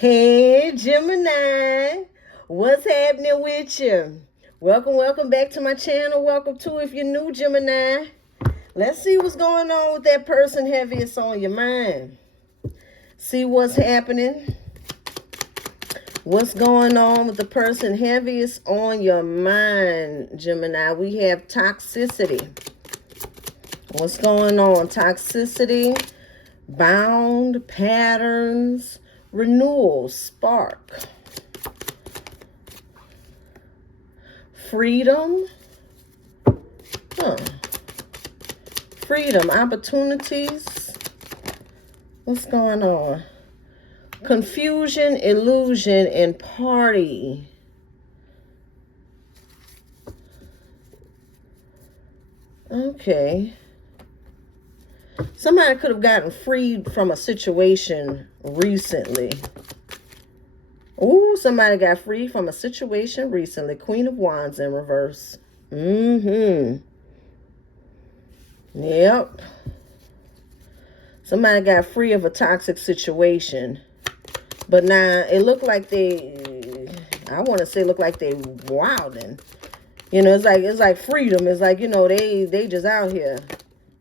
Hey, Gemini, what's happening with you? Welcome back to my channel. Welcome to if you're new, Gemini. Let's see what's going on with that person heaviest on your mind. See what's happening. What's going on with the person heaviest on your mind, Gemini? We have toxicity. What's going on? Toxicity, bound, patterns, renewal, spark, freedom, freedom, opportunities. What's going on? Confusion, illusion, and party. Okay. Somebody could have gotten freed from a situation recently. Ooh, somebody got free from a situation recently. Queen of Wands in reverse. Yep. Somebody got free of a toxic situation. But now it looked like I want to say look like they wilding. You know, it's like freedom. It's like, you know, they just out here.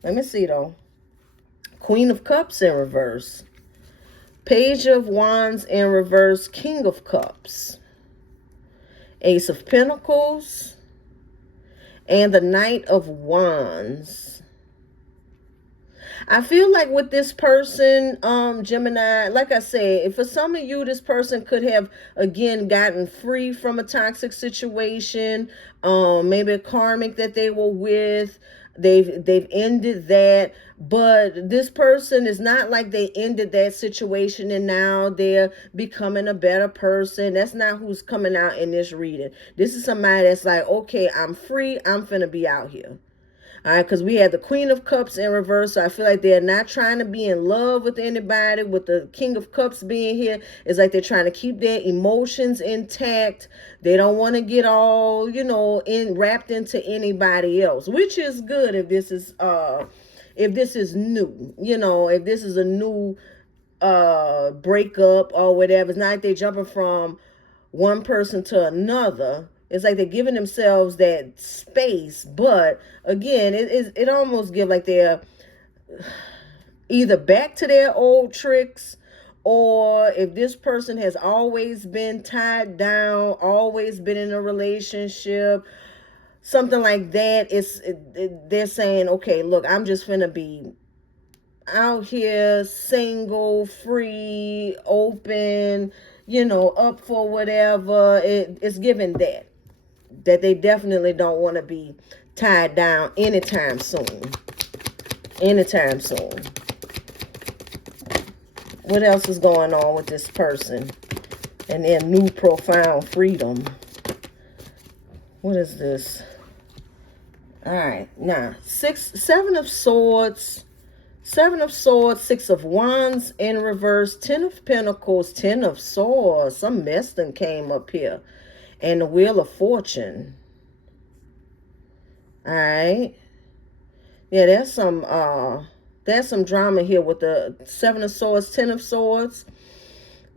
Let me see though. Queen of Cups in reverse. Page of Wands in reverse. King of Cups. Ace of Pentacles. And the Knight of Wands. I feel like with this person, Gemini, like I said, for some of you, this person could have, again, gotten free from a toxic situation. Maybe a karmic that they were with. They've ended that. But this person is not like they ended that situation and now they're becoming a better person. That's not who's coming out in this reading. This is somebody that's like, okay, I'm free. I'm finna be out here. All right, because we have the Queen of Cups in reverse. So I feel like they're not trying to be in love with anybody. With the King of Cups being here, it's like they're trying to keep their emotions intact. They don't want to get all, you know, wrapped into anybody else, which is good if this is new. You know, if this is a new breakup or whatever. It's not like they're jumping from one person to another. It's like they're giving themselves that space, but again, it almost gives like they're either back to their old tricks, or if this person has always been tied down, always been in a relationship, something like that. They're saying, okay, look, I'm just finna be out here single, free, open, you know, up for whatever. It's given that they definitely don't want to be tied down anytime soon. Anytime soon. What else is going on with this person and their new profound freedom? What is this? All right, now Seven of Swords, Six of Wands in reverse, 10 of Pentacles, 10 of Swords. Some mess done came up here. And the Wheel of Fortune. All right. Yeah, there's some drama here with the 7 of Swords, 10 of Swords.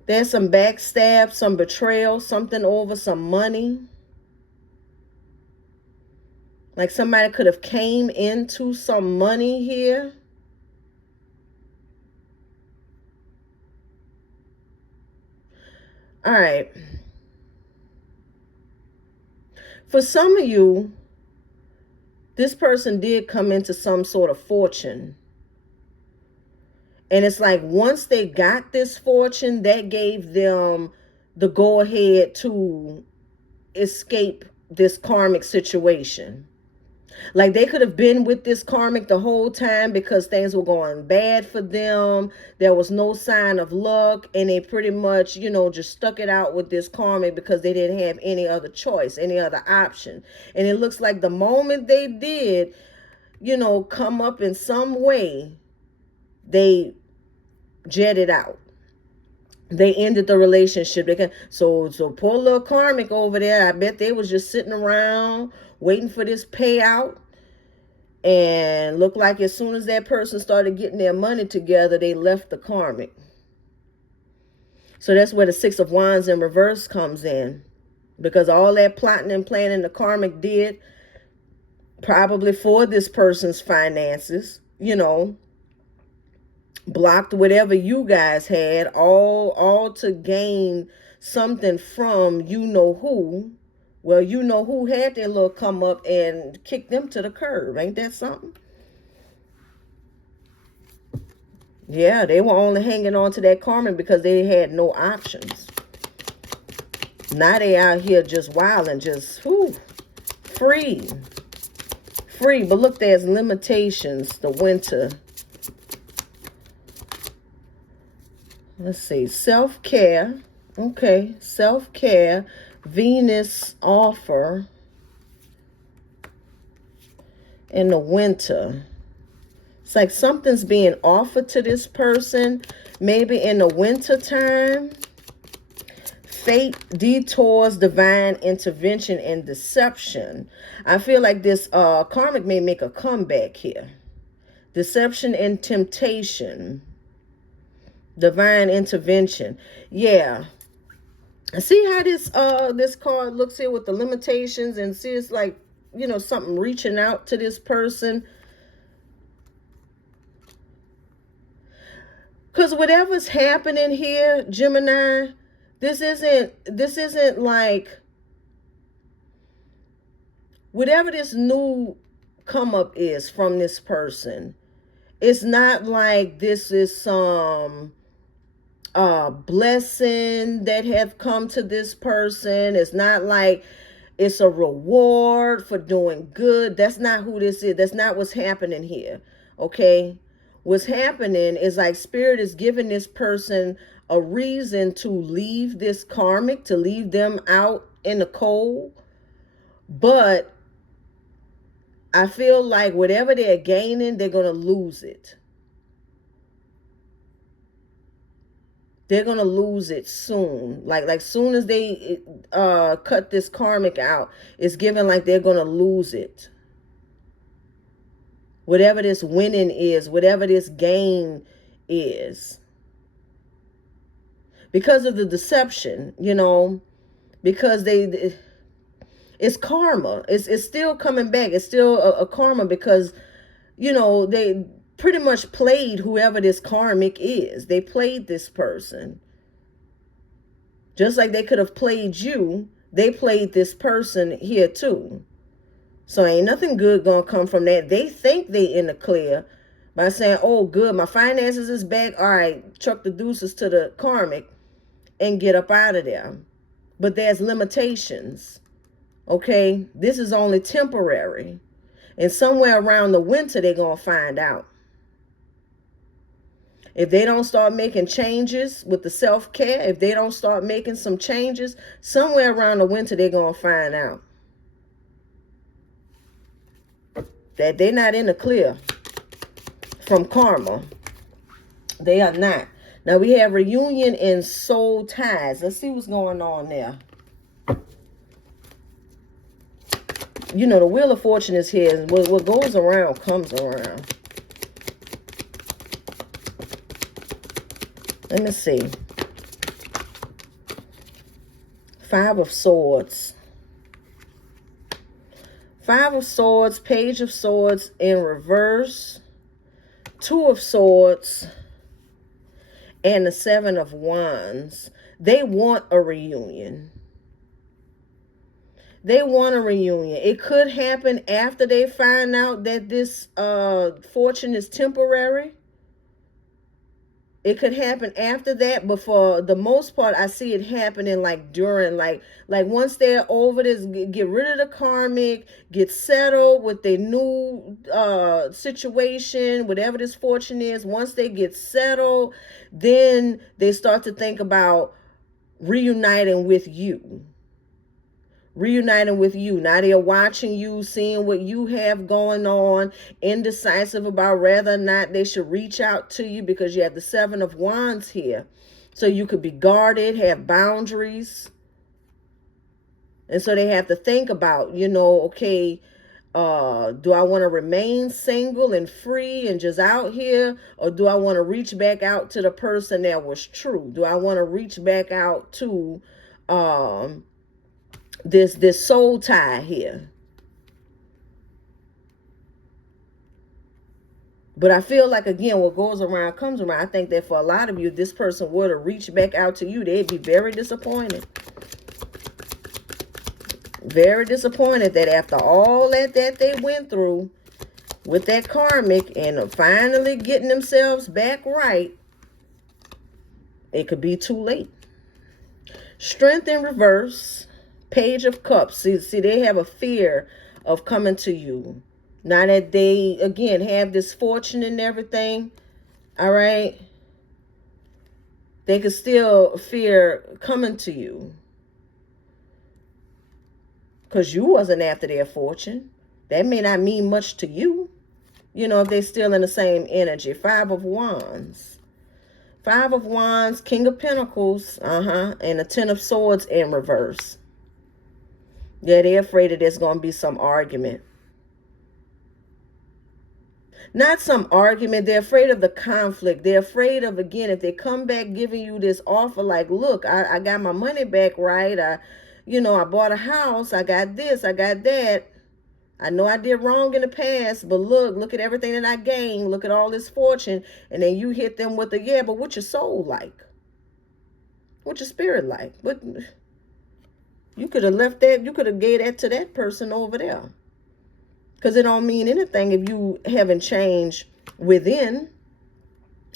There's some backstab, some betrayal, something over some money. Like somebody could have came into some money here. All right. For some of you, this person did come into some sort of fortune. And it's like once they got this fortune, that gave them the go-ahead to escape this karmic situation. Like they could have been with this karmic the whole time because things were going bad for them. There was no sign of luck. And they pretty much, you know, just stuck it out with this karmic because they didn't have any other choice, any other option. And it looks like the moment they did, you know, come up in some way, they jetted out. They ended the relationship. So poor little karmic over there, I bet they was just sitting around waiting for this payout. And looked like as soon as that person started getting their money together, they left the karmic. So that's where the Six of Wands in reverse comes in. Because all that plotting and planning the karmic did, probably for this person's finances, you know, blocked whatever you guys had, all to gain something from you know who. Well, you know who had their little come up and kick them to the curb. Ain't that something? Yeah, they were only hanging on to that karma because they had no options. Now they out here just wilding, just free. Free, but look, there's limitations. The winter. Let's see, self-care. Okay, self-care. Venus offer. In the winter. It's like something's being offered to this person. Maybe in the winter time. Fate, detours, divine intervention, and deception. I feel like this karmic may make a comeback here. Deception and temptation. Divine intervention. Yeah. See how this card looks here with the limitations, and see it's like, you know, something reaching out to this person. Because whatever's happening here, Gemini, this isn't like, whatever this new come up is from this person, it's not like this is some blessing that have come to this person. It's not like it's a reward for doing good. That's not who this is. That's not what's happening here. Okay? What's happening is like Spirit is giving this person a reason to leave this karmic, to leave them out in the cold. But I feel like whatever they're gaining, they're going to lose it. They're going to lose it soon. Like soon as they cut this karmic out, it's given like they're going to lose it. Whatever this winning is, whatever this gain is. Because of the deception, you know, because it's karma. It's still coming back. It's still a karma because, you know, they pretty much played whoever this karmic is. They played this person. Just like they could have played you, they played this person here too. So ain't nothing good gonna come from that. They think they in the clear by saying, oh, good, my finances is back. All right, chuck the deuces to the karmic and get up out of there. But there's limitations. Okay, this is only temporary. And somewhere around the winter, they're going to find out. If they don't start making changes with the self-care, if they don't start making some changes, somewhere around the winter, they're going to find out that they're not in the clear from karma. They are not. Now, we have reunion and soul ties. Let's see what's going on there. You know, the Wheel of Fortune is here. What goes around comes around. Let me see. Five of Swords. Five of Swords, Page of Swords in reverse. Two of Swords. And the Seven of Wands. They want a reunion. They want a reunion. It could happen after they find out that this fortune is temporary. It could happen after that, but for the most part, I see it happening like during, like once they're over this, get rid of the karmic, get settled with their new situation, whatever this fortune is. Once they get settled, then they start to think about reuniting with you. Reuniting with you. Now they're watching you, seeing what you have going on, indecisive about whether or not they should reach out to you because you have the Seven of Wands here. So you could be guarded, have boundaries. And so they have to think about, you know, okay, Do I want to remain single and free and just out here, or do I want to reach back out to the person that was true? Do I want to reach back out to this soul tie here? But I feel like, again, what goes around comes around. I think that for a lot of you, this person were to reach back out to you, they'd be very disappointed. Very disappointed that after all that they went through with that karmic and finally getting themselves back right, it could be too late. Strength in reverse, Page of Cups. See, they have a fear of coming to you. Now that they, again, have this fortune and everything, all right, they could still fear coming to you. Because you wasn't after their fortune. That may not mean much to you. You know, if they're still in the same energy. 5 of Wands. 5 of Wands, King of Pentacles, and the 10 of Swords in reverse. Yeah, they're afraid that there's going to be some argument. Not some argument. They're afraid of the conflict. They're afraid of, again, if they come back giving you this offer, like, look, I got my money back, right? I bought a house. I got this. I got that. I know I did wrong in the past, but look at everything that I gained. Look at all this fortune. And then you hit them with the, yeah, but what's your soul like? What's your spirit like? What? You could have left that. You could have gave that to that person over there. Because it don't mean anything if you haven't changed within.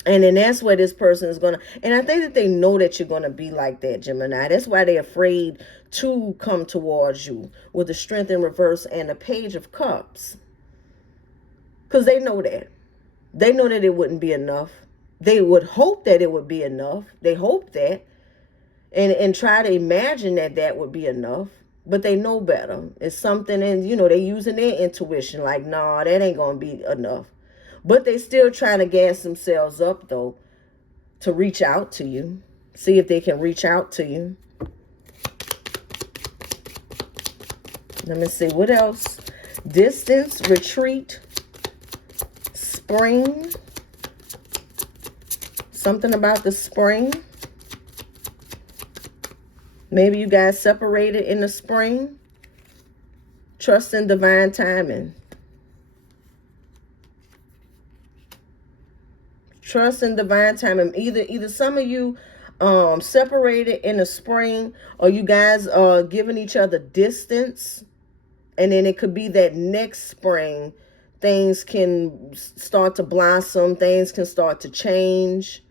And then that's where this person is going to, and I think that they know that you're going to be like that, Gemini. That's why they're afraid to come towards you with the Strength in reverse and the Page of Cups. Because they know that. They know that it wouldn't be enough. They would hope that it would be enough. They hope that. And try to imagine that that would be enough. But they know better. It's something, and, they're using their intuition. Like, nah, that ain't going to be enough. But they still trying to gas themselves up, though, to reach out to you. See if they can reach out to you. Let me see. What else? Distance, retreat, spring. Something about the spring. Maybe you guys separated in the spring. Trust in divine timing. Trust in divine timing. Either some of you separated in the spring, or you guys are giving each other distance. And then it could be that next spring, things can start to blossom. Things can start to change.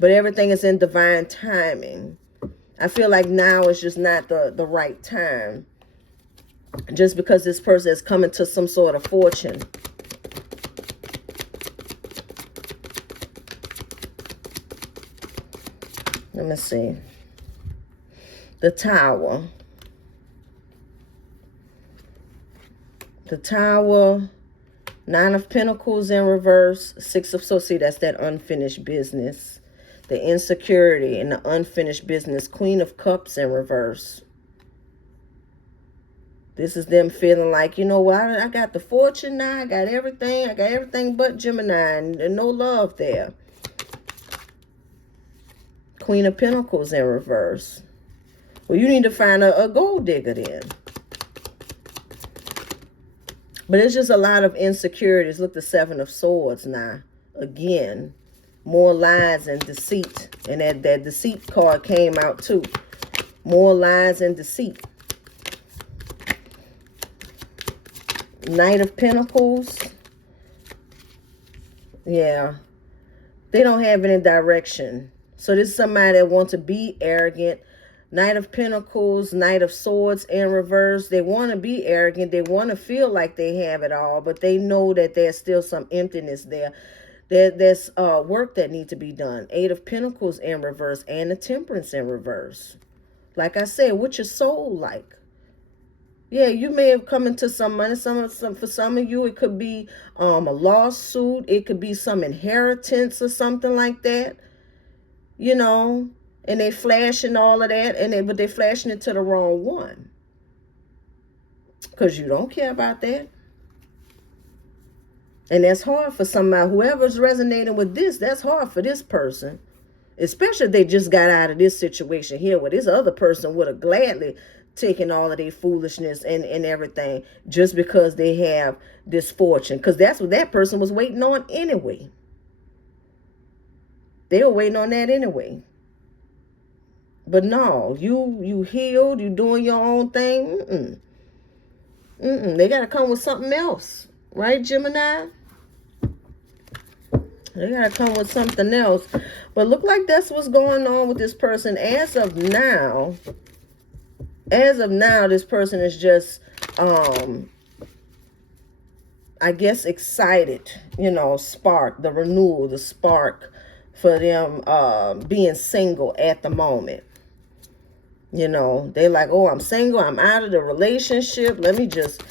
But everything is in divine timing. I feel like now is just not the right time. Just because this person is coming to some sort of fortune. Let me see. The Tower. The Tower. 9 of Pentacles in reverse. 6 of Swords. See, that's that unfinished business. The insecurity and the unfinished business. Queen of Cups in reverse. This is them feeling like, you know what, I got the fortune now. I got everything. I got everything but Gemini, and no love there. Queen of Pentacles in reverse. Well, you need to find a gold digger then. But it's just a lot of insecurities. Look, the 7 of Swords now. Again. More lies and deceit. And that deceit card came out too. More lies and deceit. Knight of Pentacles. Yeah. They don't have any direction. So this is somebody that wants to be arrogant. Knight of Pentacles, Knight of Swords in reverse. They want to be arrogant. They want to feel like they have it all. But they know that there's still some emptiness there. There's work that needs to be done. 8 of Pentacles in reverse and the Temperance in reverse. Like I said, what's your soul like? Yeah, you may have come into some money. For some of you, it could be a lawsuit. It could be some inheritance or something like that. And they flashing all of that, but they flashing it to the wrong one. because you don't care about that. And that's hard for somebody, whoever's resonating with this, that's hard for this person. Especially if they just got out of this situation here where this other person would have gladly taken all of their foolishness and everything just because they have this fortune. Because that's what that person was waiting on anyway. They were waiting on that anyway. But no, you healed, you doing your own thing. They got to come with something else. Right, Gemini? They got to come with something else. But look like that's what's going on with this person. As of now, this person is just, I guess, excited. You know, spark, the renewal, the spark for them being single at the moment. You know, they like, oh, I'm single. I'm out of the relationship. Let me just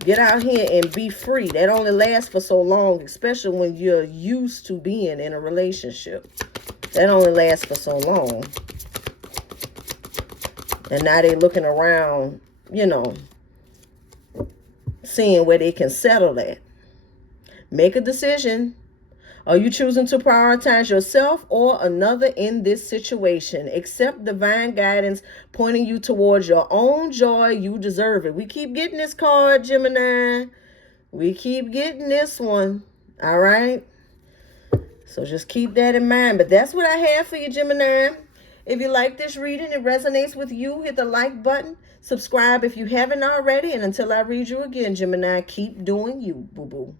get out here and be free. That only lasts for so long, especially when you're used to being in a relationship. That only lasts for so long. And now they're looking around, you know, seeing where they can settle at. Make a decision. Are you choosing to prioritize yourself or another in this situation? Accept divine guidance pointing you towards your own joy. You deserve it. We keep getting this card, Gemini. We keep getting this one. All right? So just keep that in mind. But that's what I have for you, Gemini. If you like this reading, it resonates with you, hit the like button. Subscribe if you haven't already. And until I read you again, Gemini, keep doing you, boo-boo.